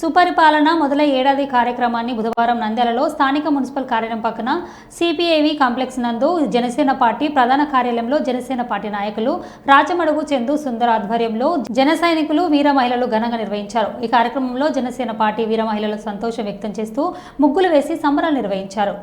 సుపరిపాలన మొదలై ఏడాది కార్యక్రమాన్ని బుధవారం నంద్యాలలో స్థానిక మున్సిపల్ కార్యాలయం పక్కన సిపిఐవి కాంప్లెక్స్ నందు జనసేన పార్టీ ప్రధాన కార్యాలయంలో జనసేన పార్టీ నాయకులు రాచమడుగు చందు సుందర్ ఆధ్వర్యంలో జన సైనికులు వీర మహిళలు ఘనంగా నిర్వహించారు. ఈ కార్యక్రమంలో జనసేన పార్టీ వీర మహిళలు సంతోషం వ్యక్తం చేస్తూ ముగ్గులు వేసి సంబరాలు నిర్వహించారు.